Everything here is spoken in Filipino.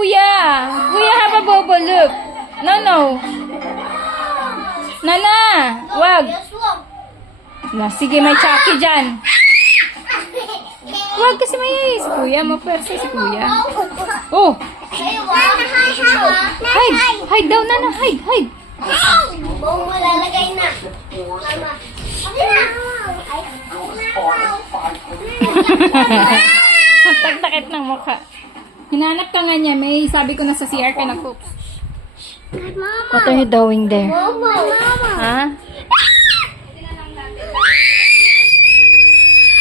kuya. Kuya have a bobo, look. No. Nana, wag. Na, sige, may Chucky dyan. Wag kasi may si kuya. Mapersa si kuya. Oh. Hide daw, Nana. Hide. Buong malalagay na. Tagtakit ng mukha. Hinanap ka nga niya. May sabi ko na sa CR ka na, Coops. What are you doing there? Mama. Ha?